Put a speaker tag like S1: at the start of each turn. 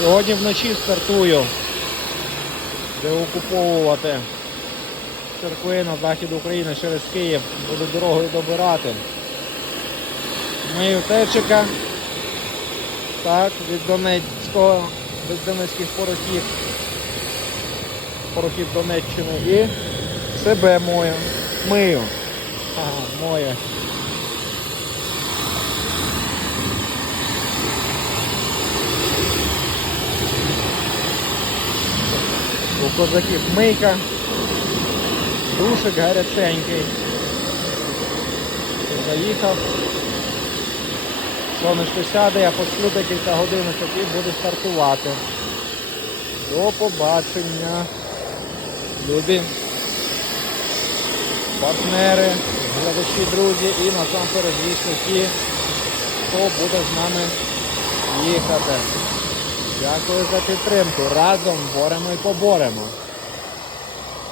S1: Сьогодні вночі стартую. Деокуповувати церкви на захід України через Київ. Буду дорогою добирати. Мию течика. Так, від Донецького, від Донецьких порохів. Порохів Донеччини і себе мою. Мию. Ага, моє. У козаків мийка, душик гаряченький. Заїхав. Сонечко сяде, я посплю декілька годиночок і буду стартувати. До побачення. Любі партнери, глядачі, друзі і насамперед, звісно, ті, хто буде з нами їхати. Дякую за підтримку. Разом боремо і поборемо.